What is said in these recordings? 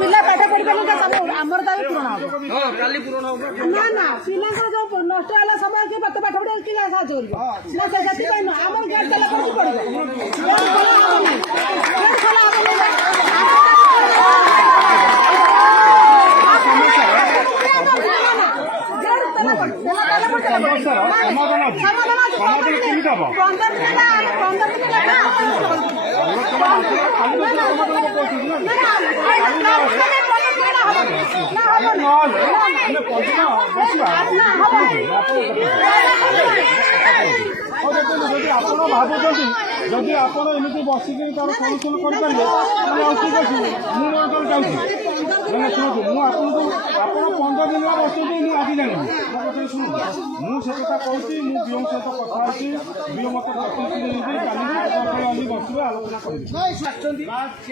पिला पाठ पढ़ी आमर दाबी पूरण हम ना ना पिला जो नष्ट है समय के पाठ पढ़े कि साहय कर आमर गेट तला कर जदि आप एमती बसिक तार सल्यूसन करेंगे ठीक अच्छे मुझे शुणु आप 15 दिन बस मुझे आज जानी शुणु मुझे कथा कहूँ बीओ सहित कथा बीओ मत प्रतिनिधि बसवे आलोचना कर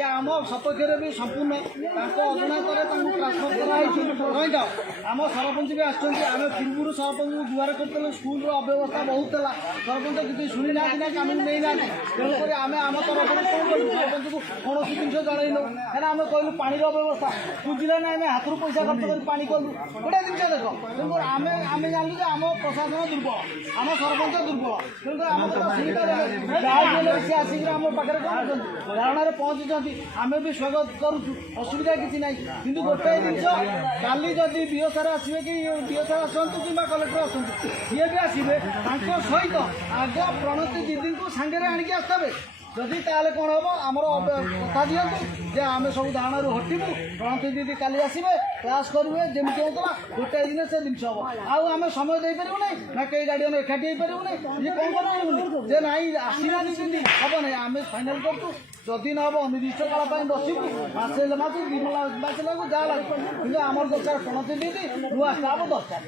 आम सपक्ष भी संपूर्ण अज्ञात ट्रांसफर कराई आम सरपंच भी आम पूर्व सरपंच गुहार कर स्कूल अव्यवस्था बहुत है सरपंच किसी शुणी ना कम नहीं ना तेणुक आम आम तरफ सरपंच को कौन जिन जनइनु कहीं आम कहलु पानी व्यवस्था बुझे ना आम हाथ पैसा खर्च कर पानी कलु गोटे जिन देख तेणुक आम आम जानलु आम प्रशासन दुर्बल आम सरपंच दुर्बल तेणुक आम सुविधा सी आसिक आम पाखे कौन धारणा पहुँची आम भी स्वागत करुचु असुविधा किसी ना कि गोटे जिन काली जदि बीओ सार आसवे कि बीओ सार आसतु कि कलेक्टर आसतु सी भी आसवे सहित आग प्रणति दीदी को सांगे आणिक आसवे जदि ताले कौन हम आमर कथा दिंतु जे आम सब धारणु हटबू प्रणति दीदी काली आसवे क्लास करेंगे जमी होता गोटे दिन से जिन हम आम समय दे पारू ना ना कई गार्डियन एकाठी हो पारू ना ये कौन कर जे ना आसना दीदी हम ना आम फाइनाल करूँ जदि न हम अनिर्दिष्ट काल बसबू मसे मास दिमास लगू जहाँ लगे कि आम दरकार प्रणति दीदी नुआ स्टाफ दरकार